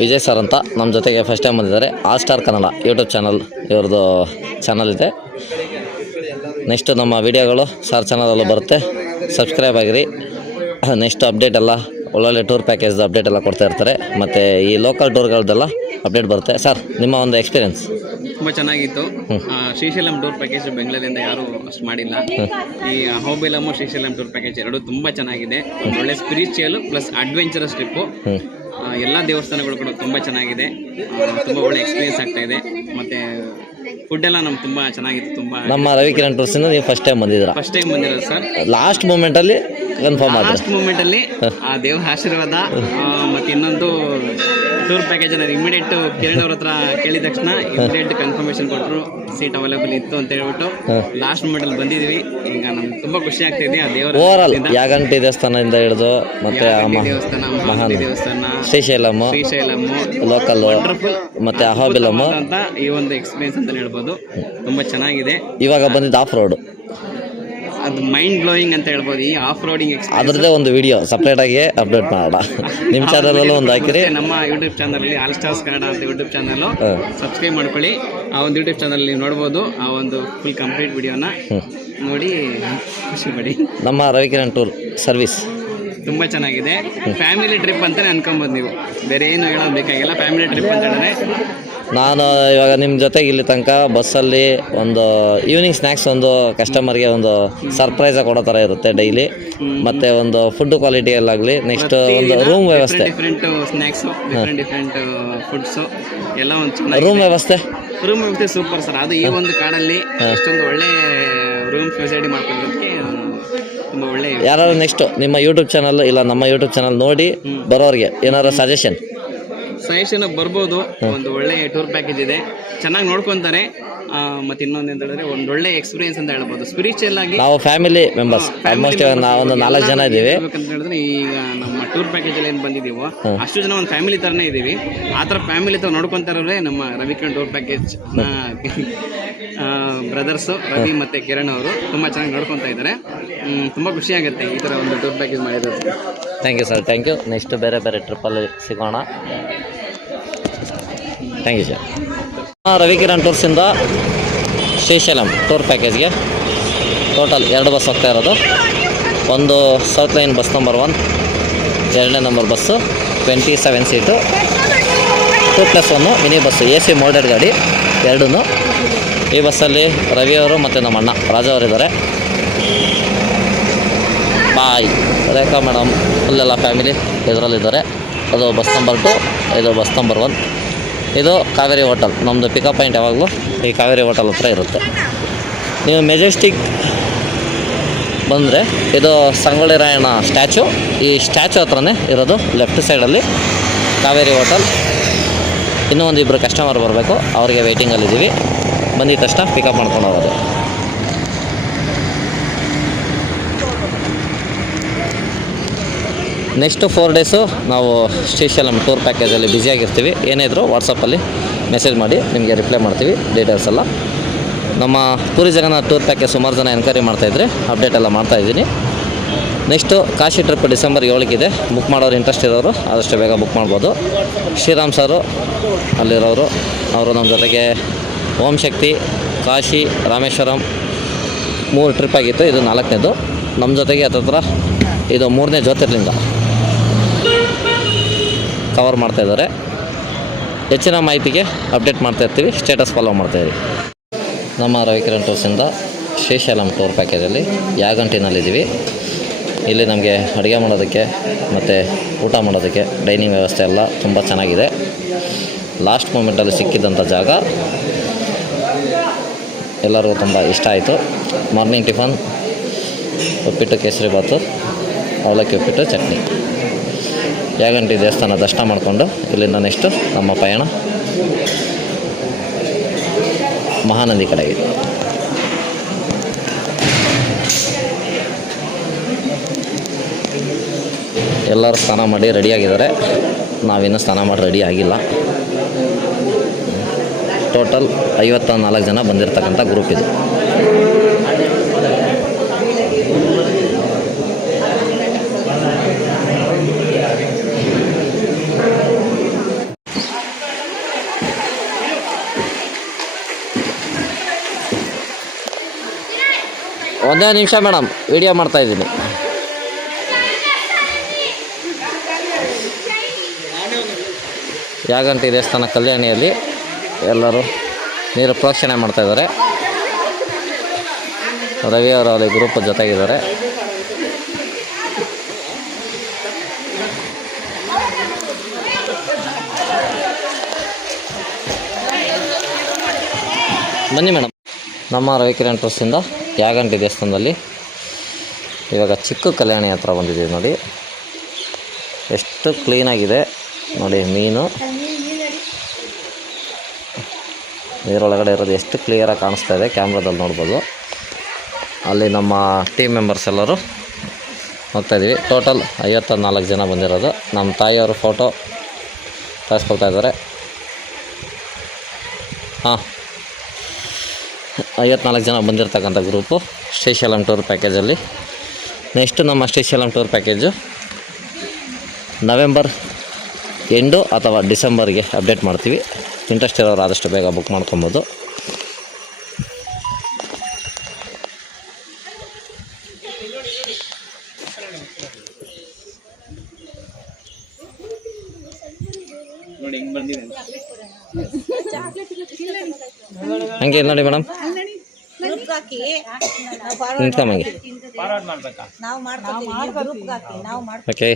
ವಿಜಯ್ ಸರ್ ಅಂತ ನಮ್ಮ ಜೊತೆಗೆ ಫಸ್ಟ್ ಟೈಮ್ ಬಂದಿದ್ದಾರೆ. All star Kannada YouTube channel ಇವ್ರದ್ದು ಚಾನಲ್ ಇದೆ. ನೆಕ್ಸ್ಟ್ ನಮ್ಮ ವಿಡಿಯೋಗಳು ಸರ್ ಚಾನಲಲ್ಲೂ ಬರುತ್ತೆ, ಸಬ್ಸ್ಕ್ರೈಬ್ ಆಗಿರಿ. ನೆಕ್ಸ್ಟ್ ಅಪ್ಡೇಟ್ ಎಲ್ಲ ಒಳ್ಳೊಳ್ಳೆ ಟೂರ್ ಪ್ಯಾಕೇಜ್ದು ಅಪ್ಡೇಟ್ ಎಲ್ಲ ಕೊಡ್ತಾ ಇರ್ತಾರೆ, ಮತ್ತು ಈ ಲೋಕಲ್ ಟೂರ್ಗಳದ್ದೆಲ್ಲ ಅಪ್ಡೇಟ್ ಬರುತ್ತೆ. ಸರ್ ನಿಮ್ಮ ಒಂದು ಎಕ್ಸ್ಪೀರಿಯೆನ್ಸ್? ತುಂಬ ಚೆನ್ನಾಗಿತ್ತು. ಶ್ರೀಶೈಲಂ ಟೂರ್ ಪ್ಯಾಕೇಜ್ ಬೆಂಗಳೂರಿಂದ ಯಾರು ಅಷ್ಟು ಮಾಡಿಲ್ಲ. ಈ ಅಹೋಬಿಲಮು ಶ್ರೀಶೈಲಂ ಟೂರ್ ಪ್ಯಾಕೇಜ್ ಎರಡೂ ತುಂಬ ಚೆನ್ನಾಗಿದೆ. ಒಳ್ಳೆ ಸ್ಪಿರಿಚುವಲ್ ಪ್ಲಸ್ ಅಡ್ವೆಂಚರಸ್ ಟ್ರಿಪ್ಪು. ಎಲ್ಲ ದೇವಸ್ಥಾನಗಳು ಕೂಡ ತುಂಬ ಚೆನ್ನಾಗಿದೆ. ತುಂಬ ಒಳ್ಳೆ ಎಕ್ಸ್ಪೀರಿಯನ್ಸ್ ಆಗ್ತಾ ಇದೆ. ಮತ್ತು ಫುಡ್ ಎಲ್ಲ ನಮ್ಗೆ ತುಂಬ ಚೆನ್ನಾಗಿತ್ತು. ತುಂಬ ನಮ್ಮ ರವಿಕಿರಣ್ ಟೂರ್ಸಿಂದ ನೀವು ಫಸ್ಟ್ ಟೈಮ್ ಬಂದಿದ್ದೀರಾ? ಫಸ್ಟ್ ಟೈಮ್ ಬಂದಿರೋದು ಸರ್. ಲಾಸ್ಟ್ ಮೂಮೆಂಟಲ್ಲಿ ಕನ್ಫರ್ಮ್ ಆಗಿದೆ. ಲಾಸ್ಟ್ ಮೂಮೆಂಟಲ್ಲಿ ಆ ದೇವ್ರ ಆಶೀರ್ವಾದ ಮತ್ತು ಇನ್ನೊಂದು ಟೂರ್ ಪ್ಯಾಕೇಜ್ ಅನ್ನೋದು ಇಮಿಡಿಯೇಟ್ ಕಿರಣ್ ಅವ್ರ ಹತ್ರ ಕೇಳಿದ ತಕ್ಷಣ ಇಮಿಡಿಯೇಟ್ ಕನ್ಫರ್ಮೇಷನ್ ಕೊಟ್ಟರು, ಸೀಟ್ ಅವೈಲೇಬಲ್ ಇತ್ತು ಅಂತ ಹೇಳ್ಬಿಟ್ಟು ಲಾಸ್ಟ್ ಮೂಮೆಂಟಲ್ಲಿ ಬಂದಿದ್ವಿ. ಈಗ ನಮ್ಗೆ ತುಂಬ ಖುಷಿ ಆಗ್ತಿದೆ. ಆ ದೇವರ ಓವರಾಲ್ ಯಾಗಂಟಿ ದೇವಸ್ಥಾನದಿಂದ ಹಿಡಿದು ಮತ್ತೆ ದೇವಸ್ಥಾನ, ಮಹಾನ್ ದೇವಸ್ಥಾನ, ಶ್ರೀಶೈಲಂ ಲೋಕಲ್ ಮತ್ತೆ ಅಹೋಬಿಲಂ ಅಂತ ಈ ಒಂದು ಎಕ್ಸ್ಪೀರಿಯನ್ಸ್ ಅಂತ ಹೇಳ್ಬೋದು. ತುಂಬ ಚೆನ್ನಾಗಿದೆ. ಇವಾಗ ಬಂದಿದ್ದು ಆಫ್ ರೋಡ್, ಅದು ಮೈಂಡ್ ಬ್ಲೋಯಿಂಗ್ ಅಂತ ಹೇಳ್ಬೋದು. ಈ ಆಫ್ ರೋಡಿಂಗ್ ಅದ್ರದ್ದೇ ಒಂದು ವಿಡಿಯೋ ಸಪ್ರೇಟ್ ಆಗಿ ಅಪ್ಡೇಟ್ ಮಾಡೋಣ. ನಿಮ್ಮ ಚಾನಲಲ್ಲೂ ಒಂದು ಹಾಕಿರಿ. ನಮ್ಮ ಯೂಟ್ಯೂಬ್ ಚಾನಲಲ್ಲಿ ಆಲ್ ಸ್ಟಾರ್ಸ್ ಕನ್ನಡ ಅಂತ ಯೂಟ್ಯೂಬ್ ಚಾನಲ್ ಸಬ್ಸ್ಕ್ರೈಬ್ ಮಾಡ್ಕೊಳ್ಳಿ. ಆ ಒಂದು ಯೂಟ್ಯೂಬ್ ಚಾನಲ್ ನೀವು ನೋಡ್ಬೋದು. ಆ ಒಂದು ಫುಲ್ ಕಂಪ್ಲೀಟ್ ವಿಡಿಯೋನ ನೋಡಿ ಖುಷಿ ಪಡಿ. ನಮ್ಮ ರವಿಕಿರಣ್ ಟೂರ್ ಸರ್ವಿಸ್ ತುಂಬ ಚೆನ್ನಾಗಿದೆ. ಫ್ಯಾಮಿಲಿ ಟ್ರಿಪ್ ಅಂತಲೇ ಅನ್ಕೊಬೋದು ನೀವು, ಬೇರೆ ಏನು ಹೇಳೋದು ಬೇಕಾಗಿಲ್ಲ. ಫ್ಯಾಮಿಲಿ ಟ್ರಿಪ್ ಅಂತ ಹೇಳಿದ್ರೆ ನಾನು ಇವಾಗ ನಿಮ್ಮ ಜೊತೆಗೆ ಇಲ್ಲಿ ತನಕ ಬಸ್ಸಲ್ಲಿ ಒಂದು ಈವ್ನಿಂಗ್ ಸ್ನ್ಯಾಕ್ಸ್ ಒಂದು ಕಸ್ಟಮರ್ಗೆ ಒಂದು ಸರ್ಪ್ರೈಸಾಗಿ ಕೊಡೋ ಥರ ಇರುತ್ತೆ ಡೈಲಿ. ಮತ್ತು ಒಂದು ಫುಡ್ ಕ್ವಾಲಿಟಿಯಲ್ಲಾಗಲಿ, ನೆಕ್ಸ್ಟ್ ಒಂದು ರೂಮ್ ವ್ಯವಸ್ಥೆ, ಡಿಫ್ರೆಂಟ್ ಸ್ನ್ಯಾಕ್ಸು, ಡಿಫ್ರೆಂಟ್ ಫುಡ್ಸು ಎಲ್ಲ ಒಂದು ಚೆನ್ನಾಗಿ. ರೂಮ್ ವ್ಯವಸ್ಥೆ ಸೂಪರ್ ಸರ್. ಅದು ಈ ಒಂದು ಕಾಡಲ್ಲಿ ಅಷ್ಟೊಂದು ಒಳ್ಳೆ ರೂಮ್ ಫೆಸಿಲಿಟಿ ಮಾಡ್ಕೊಳ್ಳೋದಕ್ಕೆ ತುಂಬ ಒಳ್ಳೆ. ಯಾರು ನೆಕ್ಸ್ಟ್ ನಿಮ್ಮ ಯೂಟ್ಯೂಬ್ ಚಾನಲ್ ಇಲ್ಲ ನಮ್ಮ ಯೂಟ್ಯೂಬ್ ಚಾನಲ್ ನೋಡಿ ಬರೋರಿಗೆ ಏನಾದ್ರು ಸಜೆಷನ್ ಬರ್ಬೋದು. ಒಂದು ಒಳ್ಳೆ ಟೂರ್ ಪ್ಯಾಕೇಜ್ ಇದೆ, ಚೆನ್ನಾಗಿ ನೋಡ್ಕೊತಾರೆ. ಮತ್ತು ಇನ್ನೊಂದು ಅಂತ ಹೇಳಿದ್ರೆ ಒಂದು ಒಳ್ಳೆ ಎಕ್ಸ್ಪೀರಿಯನ್ಸ್ ಅಂತ ಹೇಳ್ಬೋದು. ಸ್ಪಿರಿಚುವಲ್ ಆಗಿ ನಾವು ಫ್ಯಾಮಿಲಿ ಮೆಂಬರ್ಸ್ ಆಲ್ಮೋಸ್ಟ್ ನಾವೊಂದು 4 ಜನ ಇದ್ದೀವಿ. ಅಂತ ಹೇಳಿದ್ರೆ ಈಗ ನಮ್ಮ ಟೂರ್ ಪ್ಯಾಕೇಜಲ್ಲಿ ಏನು ಬಂದಿದ್ದೀವೋ ಅಷ್ಟು ಜನ ಒಂದು ಫ್ಯಾಮಿಲಿ ಥರನೇ ಇದ್ದೀವಿ. ಆ ಥರ ಫ್ಯಾಮಿಲಿ ಥರ ನೋಡ್ಕೊತಾರೇ ನಮ್ಮ Ravikiran tour package brothers Ravi ಮತ್ತು ಕಿರಣ್ ಅವರು ತುಂಬ ಚೆನ್ನಾಗಿ ನೋಡ್ಕೊತಾ ಇದ್ದಾರೆ. ತುಂಬ ಖುಷಿಯಾಗುತ್ತೆ ಈ ಥರ ಒಂದು ಟೂರ್ ಪ್ಯಾಕೇಜ್ ಮಾಡಿರೋದು. Thank you sir, thank you. Next ಬೇರೆ ಬೇರೆ ಟ್ರಿಪ್ಪಲ್ಲಿ ಸಿಗೋಣ. Thank you sir. ರವಿಕಿರಣ್ ಟೂರ್ಸಿಂದ ಶ್ರೀಶೈಲಂ ಟೂರ್ ಪ್ಯಾಕೇಜ್ಗೆ ಟೋಟಲ್ 2 ಬಸ್ ಹೋಗ್ತಾ ಇರೋದು. ಒಂದು ಸೌತ್ ಲೈನ್ ಬಸ್ ನಂಬರ್ 1, 2ನೇ number bus 27 seat 2+1 mini bus AC moulded ಗಾಡಿ 2. ಈ ಬಸ್ಸಲ್ಲಿ ರವಿಯವರು ಮತ್ತು ನಮ್ಮ ಅಣ್ಣ ರಾಜಾ ಅವರಿದ್ದಾರೆ. ಬಾಯ್ ರೇಖಾ ಮೇಡಮ್ ಫುಲ್ಲೆಲ್ಲ ಫ್ಯಾಮಿಲಿ ಇದರಲ್ಲಿದ್ದಾರೆ. ಅದು ಬಸ್ ನಂಬರ್ 2, ಇದು ಬಸ್ ನಂಬರ್ 1. ಇದು ಕಾವೇರಿ ಹೋಟೆಲ್. ನಮ್ಮದು ಪಿಕಪ್ ಪಾಯಿಂಟ್ ಯಾವಾಗಲೂ ಈ ಕಾವೇರಿ ಹೋಟೆಲ್ ಹತ್ರ ಇರುತ್ತೆ. ನೀವು ಮೆಜೆಸ್ಟಿಕ್ ಬಂದರೆ ಇದು ಸಂಗೊಳ್ಳಿ ರಾಯಣ್ಣ ಸ್ಟ್ಯಾಚು, ಈ ಸ್ಟ್ಯಾಚು ಹತ್ರನೇ ಇರೋದು. ಲೆಫ್ಟ್ ಸೈಡಲ್ಲಿ ಕಾವೇರಿ ಹೋಟೆಲ್. ಇನ್ನೂ ಒಂದು 2 ಕಸ್ಟಮರ್ ಬರಬೇಕು, ಅವರಿಗೆ ವೆಯ್ಟಿಂಗಲ್ಲಿದ್ದೀವಿ. ಬಂದಿದ್ದ ತಕ್ಷಣ ಪಿಕಪ್ ಮಾಡ್ಕೊಂಡು ಹೋಗೋದು. ನೆಕ್ಸ್ಟು 4 ಡೇಸು ನಾವು ಶ್ರೀಶೈಲಂ ಟೂರ್ ಪ್ಯಾಕೇಜಲ್ಲಿ ಬ್ಯುಸಿಯಾಗಿರ್ತೀವಿ. ಏನೇ ಇದ್ದರೂ ವಾಟ್ಸಪ್ಪಲ್ಲಿ ಮೆಸೇಜ್ ಮಾಡಿ ನಿಮಗೆ ರಿಪ್ಲೈ ಮಾಡ್ತೀವಿ ಡೀಟೇಲ್ಸ್ ಎಲ್ಲ. ನಮ್ಮ ಪೂರಿ ಜಗನ್ನಾಥ್ ಟೂರ್ ಪ್ಯಾಕೇಜ್ ಸುಮಾರು ಜನ ಎನ್ಕ್ವೈರಿ ಮಾಡ್ತಾಯಿದ್ರಿ, ಅಪ್ಡೇಟ್ ಎಲ್ಲ ಮಾಡ್ತಾಯಿದ್ದೀನಿ. ನೆಕ್ಸ್ಟು ಕಾಶಿ ಟ್ರಿಪ್ ಡಿಸೆಂಬರ್ 7ಗಿದೆ. ಬುಕ್ ಮಾಡೋರು ಇಂಟ್ರೆಸ್ಟ್ ಇರೋರು ಆದಷ್ಟು ಬೇಗ ಬುಕ್ ಮಾಡ್ಬೋದು. ಶ್ರೀರಾಮ್ ಸರು ಅಲ್ಲಿರೋರು, ಅವರು ನಮ್ಮ ಜೊತೆಗೆ ಓಂ ಶಕ್ತಿ, ಕಾಶಿ, ರಾಮೇಶ್ವರಂ 3 ಟ್ರಿಪ್ ಆಗಿತ್ತು. ಇದು 4ನೇದು. ನಮ್ಮ ಜೊತೆಗೆ ಹತ್ತತ್ರ ಇದು 3ನೇ ಜ್ಯೋತಿರ್ಲಿಂಗ ಕವರ್ ಮಾಡ್ತಾಯಿದ್ದಾರೆ. ಹೆಚ್ಚಿನ ಮಾಹಿತಿಗೆ ಅಪ್ಡೇಟ್ ಮಾಡ್ತಾಯಿರ್ತೀವಿ, ಸ್ಟೇಟಸ್ ಫಾಲೋ ಮಾಡ್ತಾಯಿದ್ದೀವಿ. ನಮ್ಮ ರವಿಕಿರಣ್ ಟೂರ್ಸಿಂದ ಶ್ರೀಶೈಲಂ ಟೂರ್ ಪ್ಯಾಕೇಜಲ್ಲಿ ಯಾಗಂಟಿನಲ್ಲಿದ್ದೀವಿ. ಇಲ್ಲಿ ನಮಗೆ ಅಡುಗೆ ಮಾಡೋದಕ್ಕೆ ಮತ್ತು ಊಟ ಮಾಡೋದಕ್ಕೆ ಡೈನಿಂಗ್ ವ್ಯವಸ್ಥೆ ಎಲ್ಲ ತುಂಬ ಚೆನ್ನಾಗಿದೆ. ಲಾಸ್ಟ್ ಮೂಮೆಂಟಲ್ಲಿ ಸಿಕ್ಕಿದ್ದಂಥ ಜಾಗ ಎಲ್ಲರಿಗೂ ತುಂಬ ಇಷ್ಟ ಆಯಿತು. ಮಾರ್ನಿಂಗ್ ಟಿಫನ್ ಉಪ್ಪಿಟ್ಟು, ಕೇಸರಿ ಬಾತು, ಅವಲಕ್ಕಿ ಉಪ್ಪಿಟ್ಟು, ಚಟ್ನಿ. ಯಾಗಂಟಿ ದೇವಸ್ಥಾನ ದರ್ಶನ ಮಾಡಿಕೊಂಡು ಇಲ್ಲಿಂದ ನೆಕ್ಸ್ಟು ನಮ್ಮ ಪಯಣ ಮಹಾನದಿ ಕಡೆಗೆ. ಎಲ್ಲರೂ ಸ್ನಾನ ಮಾಡಿ ರೆಡಿಯಾಗಿದ್ದಾರೆ. ನಾವಿನ್ನೂ ಸ್ನಾನ ಮಾಡಿ ರೆಡಿ ಆಗಿಲ್ಲ. ಟೋಟಲ್ 54 ಜನ ಬಂದಿರತಕ್ಕಂಥ ಗ್ರೂಪ್ ಇದು. ಒಂದೇ ನಿಮಿಷ ಮೇಡಮ್, ವಿಡಿಯೋ ಮಾಡ್ತಾಯಿದ್ದೀನಿ. ಯಾಗಂಟಿ ದೇವಸ್ಥಾನ ಕಲ್ಯಾಣಿಯಲ್ಲಿ ಎಲ್ಲರೂ ನೀರು ಪ್ರೋಕ್ಷಣೆ ಮಾಡ್ತಾಯಿದ್ದಾರೆ. ರವಿಯವರು ಅಲ್ಲಿ ಗ್ರೂಪ್ ಜೊತೆಗಿದ್ದಾರೆ. ಬನ್ನಿ ಮೇಡಮ್. ನಮ್ಮ ರವಿಕಿರಣ್ ಟೂರ್ಸಿಂದ ಯಾಗಂಟಿ ದೇವಸ್ಥಾನದಲ್ಲಿ ಇವಾಗ ಚಿಕ್ಕ ಕಲ್ಯಾಣಿ ಹತ್ರ ಬಂದಿದ್ದೀವಿ. ನೋಡಿ ಎಷ್ಟು ಕ್ಲೀನಾಗಿದೆ ನೋಡಿ. ಮೀನು ನೀರೊಳಗಡೆ ಇರೋದು ಎಷ್ಟು ಕ್ಲಿಯರಾಗಿ ಕಾಣಿಸ್ತಾ ಇದೆ, ಕ್ಯಾಮ್ರಾದಲ್ಲಿ ನೋಡ್ಬೋದು. ಅಲ್ಲಿ ನಮ್ಮ ಟೀಮ್ ಮೆಂಬರ್ಸ್ ಎಲ್ಲರೂ ಹೋಗ್ತಾಯಿದ್ದೀವಿ. ಟೋಟಲ್ 54 ಜನ ಬಂದಿರೋದು. ನಮ್ಮ ತಾಯಿಯವರು ಫೋಟೋ ಕಳಿಸ್ಕೊಳ್ತಾ ಇದ್ದಾರೆ. ಹಾಂ, 54 ಜನ ಬಂದಿರತಕ್ಕಂಥ ಗ್ರೂಪು ಶ್ರೀಶೈಲಂ ಟೂರ್ ಪ್ಯಾಕೇಜಲ್ಲಿ. ನೆಕ್ಸ್ಟು ನಮ್ಮ Srisailam tour package November end ಅಥವಾ ಡಿಸೆಂಬರ್ಗೆ ಅಪ್ಡೇಟ್ ಮಾಡ್ತೀವಿ. ಇಂಟ್ರೆಸ್ಟ್ ಇರೋರು ಆದಷ್ಟು ಬೇಗ ಬುಕ್ ಮಾಡ್ಕೊಬೋದು. ಹಂಗೆ ನೋಡಿ ಮೇಡಮ್, ನಿಂತ್ಕೊಂಬಂಗೆ. ಓಕೆ,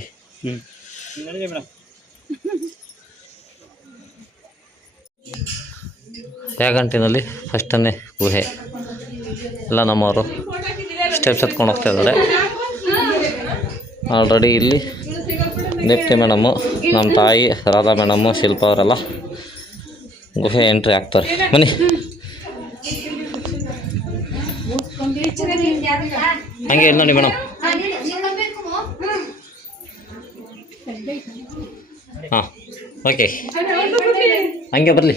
ಯಾಗಂಟಿನಲ್ಲಿ ಫಸ್ಟನ್ನೇ ಗುಹೆ ಎಲ್ಲ ನಮ್ಮವರು ಸ್ಟೆಪ್ಸ್ ಹತ್ಕೊಂಡು ಹೋಗ್ತಾ ಇದ್ದಾರೆ. ಆಲ್ರೆಡಿ ಇಲ್ಲಿ ದೀಪ್ತಿ ಮೇಡಮ್ಮು, ನಮ್ಮ ತಾಯಿ ರಾಧಾ ಮೇಡಮ್ಮು, ಶಿಲ್ಪ ಅವರೆಲ್ಲ ಗುಹೆ ಎಂಟ್ರಿ ಆಗ್ತಾರೆ. ಬನ್ನಿ ಹಂಗೆ ಇರು ನೋಡಿ ಮೇಡಮ್. ಹಾಂ ಓಕೆ, ಹಂಗೆ ಬರಲಿ.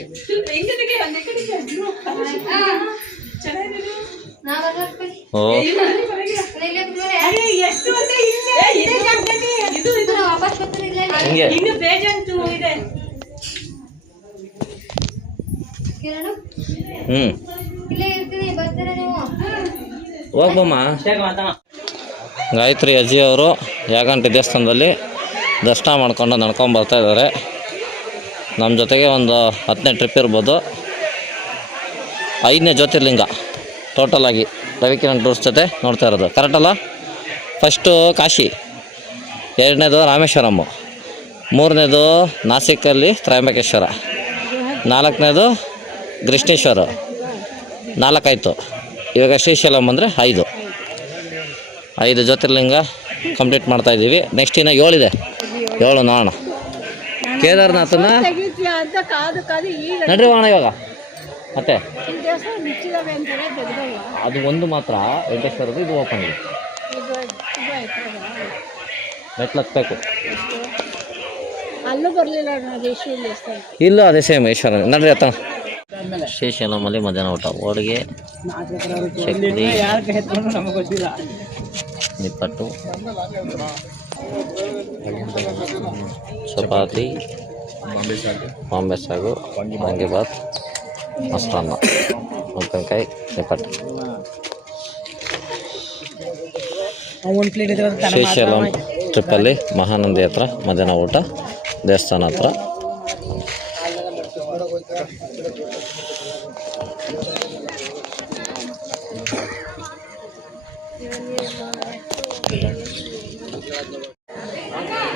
ಓ ಹಂಗೆ ಹೋಗ್ಬಮ್ಮ. ಗಾಯತ್ರಿ ಅಜ್ಜಿಯವರು ಯಾಗಂಟಿ ದೇವಸ್ಥಾನದಲ್ಲಿ ದರ್ಶನ ಮಾಡ್ಕೊಂಡು ನಡ್ಕೊಂಡು ಬರ್ತಾ ಇದ್ದಾರೆ. ನಮ್ಮ ಜೊತೆಗೆ ಒಂದು 10ನೇ ಟ್ರಿಪ್ ಇರ್ಬೋದು. 5ನೇ ಜ್ಯೋತಿರ್ಲಿಂಗ ಟೋಟಲಾಗಿ ರವಿಕಿರಣ್ ಟೂರ್ಸ್ ಜೊತೆ ನೋಡ್ತಾ ಇರೋದು, ಕರೆಕ್ಟಲ್ಲ? ಫಸ್ಟು ಕಾಶಿ, 2ನೇದು ರಾಮೇಶ್ವರಮ್ಮು, 3ನೇದು ನಾಸಿಕಲ್ಲಿ ತ್ರಯಂಬಕೇಶ್ವರ, 4ನೇದು ಕೃಷ್ಣೇಶ್ವರ, 4 ಆಯಿತು. ಇವಾಗ ಶ್ರೀಶೈಲಂ ಅಂದರೆ 5 ಜ್ಯೋತಿರ್ಲಿಂಗ ಕಂಪ್ಲೀಟ್ ಮಾಡ್ತಾಯಿದ್ದೀವಿ. ನೆಕ್ಸ್ಟ್ ಇನ್ನು 7 ಇದೆ, 7 ನೋಡೋಣ. ಕೇದಾರ್ನಾಥನ ನಡ್ರಿ ಹೋಗೋಣ ಇವಾಗ. ಮತ್ತೆ ಅದು ಒಂದು ಮಾತ್ರ ವೆಂಕಟೇಶ್ವರದ್ದು, ಇದು ಓಪನ್ ಇದೆ, ಮೆಟ್ಲು ಹತ್ಬೇಕು. ಇಲ್ಲ ಅದೇ ಸೇಮ್ ಈಶ್ವರ. ನಡ್ರಿ ಅತ್ತ ಶ್ರೀಶೈಲಮಲ್ಲಿ ಮಧ್ಯಾಹ್ನ ಊಟ, ಹೋಳಿಗೆ, ಚಕ್ಲಿ, ನಿಪ್ಪಟ್ಟು, ಚಪಾತಿ, ಬಾಂಬೆ ಸಾಗು, ವಾಂಗಿಬಾತ್, ಮೊಸರನ್ನ, ಉಪ್ಪಿನಕಾಯಿ, ನಿಪ್ಪಟ್ಟು. ಶ್ರೀಶೈಲಂ ಟ್ರಿಪ್ಪಲ್ಲಿ ಮಹಾನಂದಿ ಹತ್ರ ಮಧ್ಯಾಹ್ನ ಊಟ, ದೇವಸ್ಥಾನ ಹತ್ರ.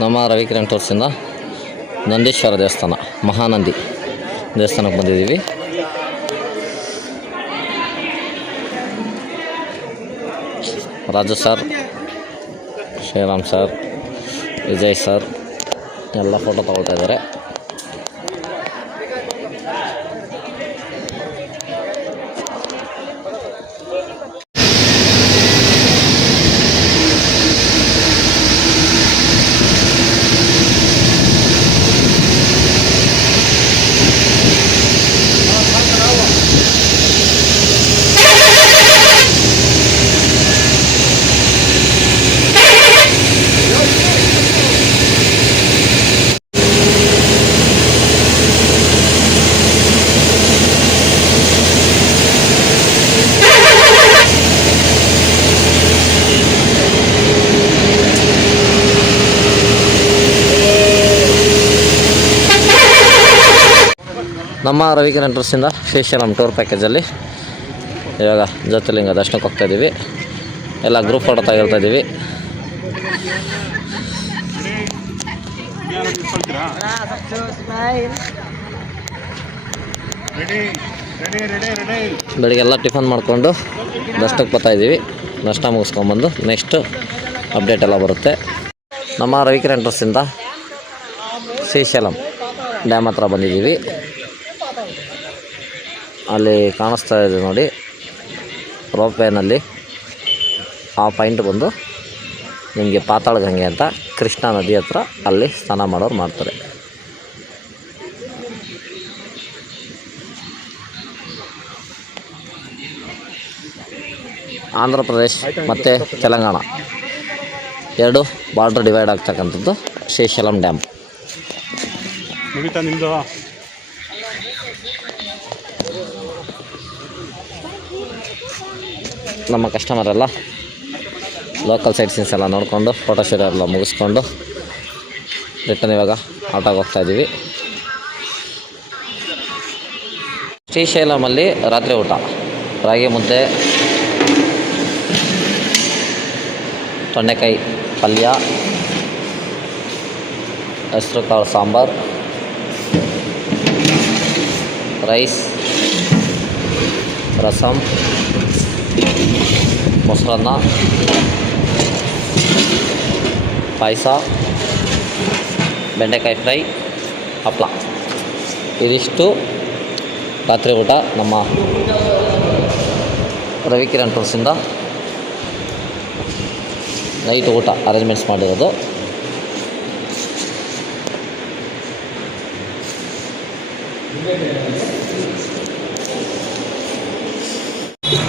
ನಮ್ಮ ರವಿಕಿರಣ್ ಟೂರ್ಸಿಂದ ನಂದೀಶ್ವರ ದೇವಸ್ಥಾನ, ಮಹಾನಂದಿ ದೇವಸ್ಥಾನಕ್ಕೆ ಬಂದಿದ್ದೀವಿ. Raju sir, Sriram sir, Vijay sir ಎಲ್ಲ ಫೋಟೋ ತಗೊಳ್ತಾ ಇದ್ದಾರೆ. ನಮ್ಮ ರವಿಕಿರಣ್ ಟೂರ್ಸಿಂದ ಶ್ರೀಶೈಲಂ ಟೂರ್ ಪ್ಯಾಕೇಜಲ್ಲಿ ಇವಾಗ ಜ್ಯೋತಿರ್ಲಿಂಗ ದರ್ಶನಕ್ಕೆ ಹೋಗ್ತಾಯಿದ್ದೀವಿ. ಎಲ್ಲ ಗ್ರೂಪ್ ಫೋಟೋ ತೆಗಿರ್ತಾಯಿದ್ದೀವಿ. ಬೆಳಿಗ್ಗೆ ಎಲ್ಲ ಟಿಫನ್ ಮಾಡಿಕೊಂಡು ದರ್ಶನಕ್ಕೆ ಬರ್ತಾಯಿದ್ದೀವಿ. ದರ್ಶನ ಮುಗಿಸ್ಕೊಂಬಂದು ನೆಕ್ಸ್ಟ್ ಅಪ್ಡೇಟ್ ಎಲ್ಲ ಬರುತ್ತೆ. ನಮ್ಮ ರವಿಕಿರಣ್ ಟೂರ್ಸಿಂದ ಶ್ರೀಶೈಲಂ ಡ್ಯಾಮ್ ಹತ್ರ ಬಂದಿದ್ದೀವಿ. ಅಲ್ಲಿ ಕಾಣಿಸ್ತಾ ಇದೆ ನೋಡಿ ರೋಪ್ವೇನಲ್ಲಿ, ಆ ಪಾಯಿಂಟ್ ಬಂದು ನಿಮಗೆ ಪಾತಾಳ ಗಂಗೆ ಅಂತ ಕೃಷ್ಣಾ ನದಿ ಹತ್ರ ಅಲ್ಲಿ ಸ್ನಾನ ಮಾಡೋರು ಮಾಡ್ತಾರೆ. ಆಂಧ್ರ ಪ್ರದೇಶ್ ಮತ್ತು ತೆಲಂಗಾಣ 2 ಬಾರ್ಡ್ರ್ ಡಿವೈಡ್ ಆಗ್ತಕ್ಕಂಥದ್ದು ಶ್ರೀಶೈಲಂ ಡ್ಯಾಮ್. ನಮ್ಮ ಕಸ್ಟಮರ್ ಎಲ್ಲ ಲೋಕಲ್ ಸೈಟ್ ಸೀನ್ಸ್ ಎಲ್ಲ ನೋಡಿಕೊಂಡು ಫೋಟೋಶೂಟ್ ಎಲ್ಲ ಮುಗಿಸ್ಕೊಂಡು ರಿಟರ್ನ್ ಇವಾಗ ಆಟೋಗೆ ಹೋಗ್ತಾಯಿದ್ದೀವಿ. ಶ್ರೀಶೈಲಮಲ್ಲಿ ರಾತ್ರಿ ಊಟ ರಾಗಿ ಮುದ್ದೆ, ತೊಂಡೆಕಾಯಿ ಪಲ್ಯ, ಹೆಸರು ಕಾಳು ಸಾಂಬಾರು, ರೈಸ್, ರಸಮ್, ಮೊಸರನ್ನ, ಪಾಯಸ, ಬೆಂಡೆಕಾಯಿ ಫ್ರೈ, ಹಪ್ಪಳ, ಇದಿಷ್ಟು ರಾತ್ರಿ ಊಟ ನಮ್ಮ ರವಿಕಿರಣ್ ಟೂರ್ಸಿಂದ ನೈಟ್ ಊಟ ಅರೇಂಜ್ಮೆಂಟ್ಸ್ ಮಾಡಿರೋದು.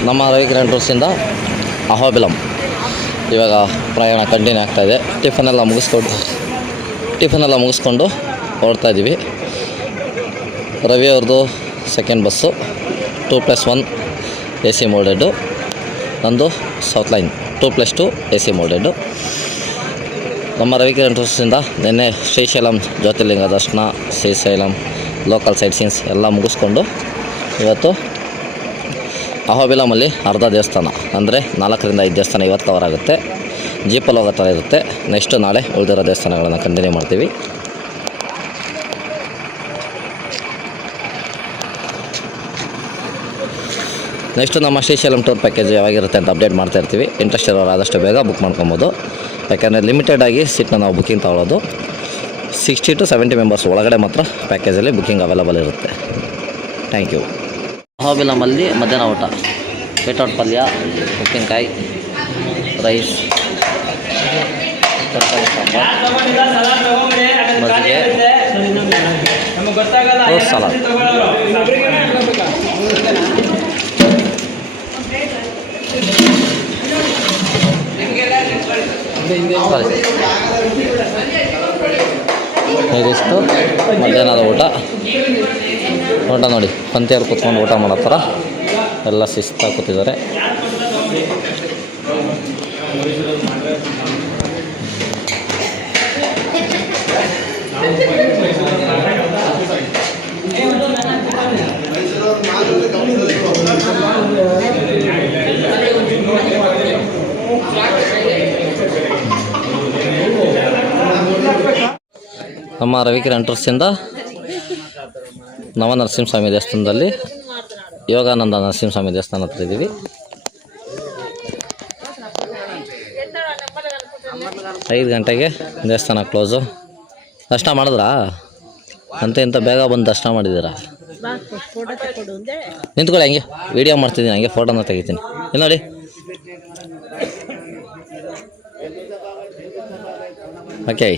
ನಮ್ಮ ರವಿಕಿರಣ್ ಟೂರ್ಸಿಂದ ಅಹೋಬಿಲಂ ಇವಾಗ ಪ್ರಯಾಣ ಕಂಟಿನ್ಯೂ ಆಗ್ತಾಯಿದೆ. ಟಿಫನೆಲ್ಲ ಮುಗಿಸ್ಕೊಂಡು ಹೊರಡ್ತಾ ಇದ್ದೀವಿ. ರವಿ ಅವ್ರದ್ದು ಸೆಕೆಂಡ್ ಬಸ್ಸು 2+1 AC ಮೋಡೆಡ್ಡು, ನಂದು ಸೌತ್ ಲೈನ್ 2+2 AC ಮೋಡೆಡ್ಡು. ನಮ್ಮ ರವಿಕಿರಣ್ ಟೂರ್ಸಿಂದ ನಿನ್ನೆ ಶ್ರೀಶೈಲಂ ಜ್ಯೋತಿರ್ಲಿಂಗ ದರ್ಶನ, ಶ್ರೀಶೈಲಂ ಲೋಕಲ್ ಸೈಟ್ ಸೀನ್ಸ್ ಎಲ್ಲ ಮುಗಿಸ್ಕೊಂಡು ಇವತ್ತು ಅಹೋಬಿಲಮಲ್ಲಿ ಅರ್ಧ ದೇವಸ್ಥಾನ ಅಂದರೆ 4ರಿಂದ 5 ದೇವಸ್ಥಾನ ಇವತ್ತು ಕವರ್ ಆಗುತ್ತೆ. ಜೀಪಲ್ಲಿ ಹೋಗೋ ಥರ ಇರುತ್ತೆ. ನೆಕ್ಸ್ಟ್ ನಾಳೆ ಉಳಿದಿರೋ ದೇವಸ್ಥಾನಗಳನ್ನು ಕಂಟಿನ್ಯೂ ಮಾಡ್ತೀವಿ. ನೆಕ್ಸ್ಟ್ ನಮ್ಮ ಶ್ರೀಶೈಲಂ ಟೂರ್ ಪ್ಯಾಕೇಜ್ ಯಾವಾಗಿರುತ್ತೆ ಅಂತ ಅಪ್ಡೇಟ್ ಮಾಡ್ತಾ ಇರ್ತೀವಿ. ಇಂಟ್ರೆಸ್ಟ್ ಇರೋರು ಆದಷ್ಟು ಬೇಗ ಬುಕ್ ಮಾಡ್ಕೊಬೋದು. ಯಾಕೆಂದರೆ ಲಿಮಿಟೆಡ್ ಆಗಿ ಸೀಟ್ನ ನಾವು ಬುಕ್ಕಿಂಗ್ ತೊಗೊಳ್ಳೋದು. 60 to 70 ಮೆಂಬರ್ಸ್ ಒಳಗಡೆ ಮಾತ್ರ ಪ್ಯಾಕೇಜಲ್ಲಿ ಬುಕ್ಕಿಂಗ್ ಅವೈಲಬಲ್ ಇರುತ್ತೆ. Thank you. ಅಹೋಬಿಲಮಲ್ಲಿ ಮಧ್ಯಾಹ್ನ ಊಟ ಬೀಟ್ರೋಟ್ ಪಲ್ಯ, ಉಪ್ಪಿನಕಾಯಿ, ರೈಸ್, ತರಕಾರಿ ಸಾಂಬಾರು, ಮಜ್ಜಿಗೆ, ಫ್ರೂಟ್ ಸಲಾಡ್. ಇದಿಷ್ಟು ಮಧ್ಯಾಹ್ನದ ಊಟ ನೋಡಿ. ಪಂಕ್ತಿಯಲ್ಲಿ ಕೂತ್ಕೊಂಡು ಊಟ ಮಾಡೋ ಥರ ಎಲ್ಲ ಶಿಸ್ತಾಗಿ ಕೂತಿದ್ದಾರೆ. ನಮ್ಮ ರವಿಕಿರಣ್ ಟೂರ್ಸಿಂದ ನವನರಸಿಂಹಸ್ವಾಮಿ ದೇವಸ್ಥಾನದಲ್ಲಿ ಯೋಗಾನಂದ ನರಸಿಂಹಸ್ವಾಮಿ ದೇವಸ್ಥಾನ ಹತ್ರ ಇದ್ದೀವಿ. 5 ಗಂಟೆಗೆ ದೇವಸ್ಥಾನ ಕ್ಲೋಸು. ದರ್ಶನ ಮಾಡಿದ್ರಾ? ಇಂಥ ಬೇಗ ಬಂದು ದರ್ಶನ ಮಾಡಿದ್ದೀರಾ? ನಿಂತ್ಕೊಳ್ಳಿ, ಹಂಗೆ ವೀಡಿಯೋ ಮಾಡ್ತಿದ್ದೀನಿ, ಹಂಗೆ ಫೋಟೋನ ತೆಗಿತೀನಿ. ಇಲ್ಲಿ ನೋಡಿ, ಓಕೆ,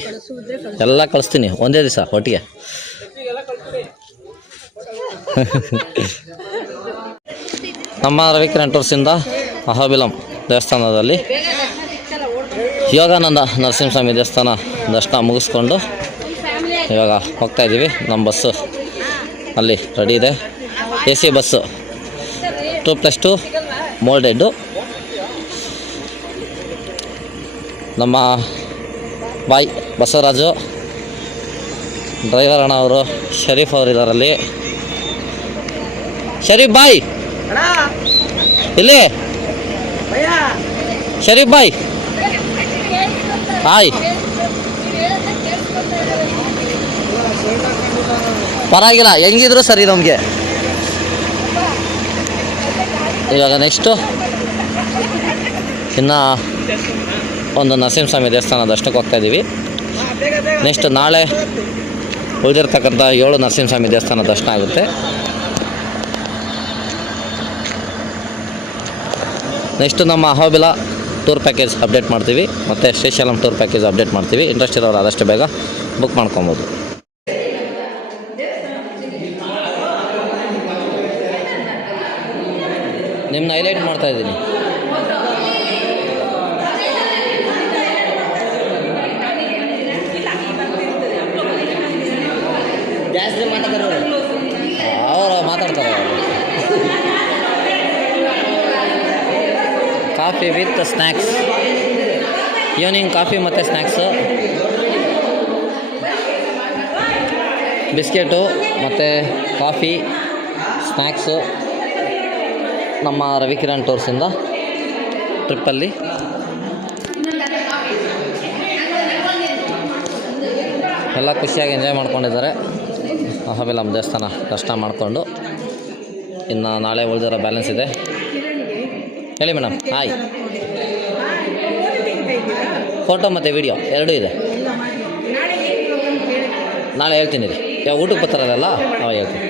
ಎಲ್ಲ ಕಳಿಸ್ತೀನಿ ಒಂದೇ ದಿವಸ ಒಟ್ಟಿಗೆ. ನಮ್ಮ ರವಿಕಿರಣ್ ಟೂರ್ಸಿಂದ ಅಹೋಬಿಲಂ ದೇವಸ್ಥಾನದಲ್ಲಿ ಯೋಗಾನಂದ ನರಸಿಂಹಸ್ವಾಮಿ ದೇವಸ್ಥಾನ ದರ್ಶನ ಮುಗಿಸ್ಕೊಂಡು ಇವಾಗ ಹೋಗ್ತಾಯಿದ್ದೀವಿ. ನಮ್ಮ ಬಸ್ಸು ಅಲ್ಲಿ ರೆಡಿ ಇದೆ. AC bus 2+2 ಮೋಲ್ಡೆಡ್ಡು. ನಮ್ಮ ಬಾಯ್ ಬಸವರಾಜು ಡ್ರೈವರ್ ಅಣ್ಣ ಅವರು, ಶರೀಫ್ ಅವರು ಇದರಲ್ಲಿ. ಶರೀಫ್ ಬಾಯ್ ಇಲ್ಲಿ, ಶರೀಫ್ ಬಾಯ್ ಹಾಯ್. ಪರವಾಗಿಲ್ಲ, ಹೆಂಗಿದ್ರು ಸರಿ ನಮಗೆ. ಇವಾಗ ನೆಕ್ಸ್ಟು ಇನ್ನು ಒಂದು ನರಸಿಂಹಸ್ವಾಮಿ ದೇವಸ್ಥಾನ ದರ್ಶನಕ್ಕೆ ಹೋಗ್ತಾಯಿದ್ದೀವಿ. ನೆಕ್ಸ್ಟ್ ನಾಳೆ ಉಳಿದಿರ್ತಕ್ಕಂಥ 7 ನರಸಿಂಹಸ್ವಾಮಿ ದೇವಸ್ಥಾನ ದರ್ಶನ ಆಗುತ್ತೆ. ನೆಕ್ಸ್ಟ್ ನಮ್ಮ ಅಹೋಬಿಲ ಟೂರ್ ಪ್ಯಾಕೇಜ್ ಅಪ್ಡೇಟ್ ಮಾಡ್ತೀವಿ, ಮತ್ತು ಶ್ರೀಶೈಲಂ ಟೂರ್ ಪ್ಯಾಕೇಜ್ ಅಪ್ಡೇಟ್ ಮಾಡ್ತೀವಿ. ಇಂಟ್ರೆಸ್ಟ್ ಇರೋರು ಆದಷ್ಟು ಬೇಗ ಬುಕ್ ಮಾಡ್ಕೊಬೋದು. ನಿಮ್ಮನ್ನ ಹೈಲೈಟ್ ಮಾಡ್ತಾಯಿದ್ದೀನಿ. ಜಾಸ್ತಿ ಅವರು ಮಾತಾಡ್ತಾರೆ. Coffee with snacks, evening coffee ಮತ್ತು ಸ್ನ್ಯಾಕ್ಸು, ಬಿಸ್ಕೆಟು ಮತ್ತು ಕಾಫಿ ಸ್ನ್ಯಾಕ್ಸು. ನಮ್ಮ ರವಿಕಿರಣ್ ಟೂರ್ಸಿಂದ ಟ್ರಿಪ್ಪಲ್ಲಿ ಎಲ್ಲ ಖುಷಿಯಾಗಿ ಎಂಜಾಯ್ ಮಾಡ್ಕೊಂಡಿದ್ದಾರೆ. ಅಹೋಬಿಲಂ ದೇವಸ್ಥಾನ ದರ್ಶನ ಮಾಡಿಕೊಂಡು ಇನ್ನು ನಾಳೆ ಉಳಿದಿರೋ ಬ್ಯಾಲೆನ್ಸ್ ಇದೆ. ಹೇಳಿ ಮೇಡಮ್. ಹಾಯ್. ಫೋಟೋ ಮತ್ತು ವಿಡಿಯೋ ಎರಡೂ ಇದೆ. ನಾಳೆ ಹೇಳ್ತೀನಿ ರೀ. ಯಾವ ಊಟಕ್ಕೆ ಬರ್ತಾರಲ್ಲ ಅವಾಗ ಹೇಳ್ತೀನಿ.